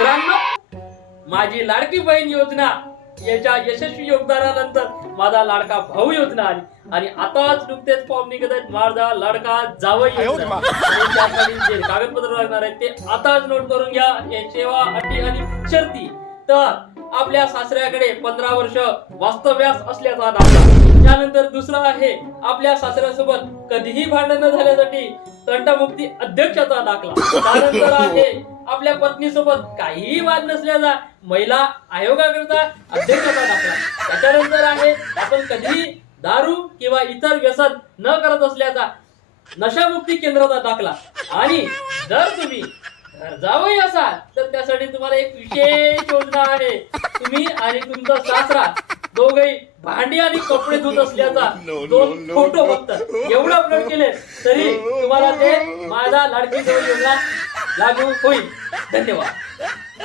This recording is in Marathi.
मित्रांनो माझी लाडकी बहीण योजना याच्या यशस्वी योगदानानंतर माझा लाडका भाऊ योजना आली. आणि आताच नुकतेच फॉर्म निघत आहेत. माझा लाडका जावई योजना. जे कागदपत्र लागणार आहेत ते आताच नोट करून घ्या. या सेवा अटी आणि शर्ती. तर आपल्या सासऱ्याकडे पंधरा वर्ष वास्तव्यास असल्याचा दाखला त्यानंतर दुसरा आहे आपल्या सासऱ्यासोबत कधीही भांडण न झाल्यासाठी तंटामुक्ती अध्यक्षाचा दाखला. त्यानंतर आहे आपल्या पत्नीसोबत काहीही वाद नसल्याचा महिला आयोगाकरता अध्यक्षाचा दाखला. त्याच्यानंतर आहे आपण कधीही दारू किंवा इतर व्यसन न करत असल्याचा नशामुक्ती केंद्राचा दाखला. आणि जर तुम्ही घर जावई असाल तर त्यासाठी तुम्हाला एक विशेष योजना आहे. तुम्ही आणि तुमचा सासरा दोघही भांडी आणि कपडे धुत असल्याचा दोन फोटो फक्त एवढं अपलोड केले तरी तुम्हाला ते माझा लाडकी योजना लागू होईल. धन्यवाद.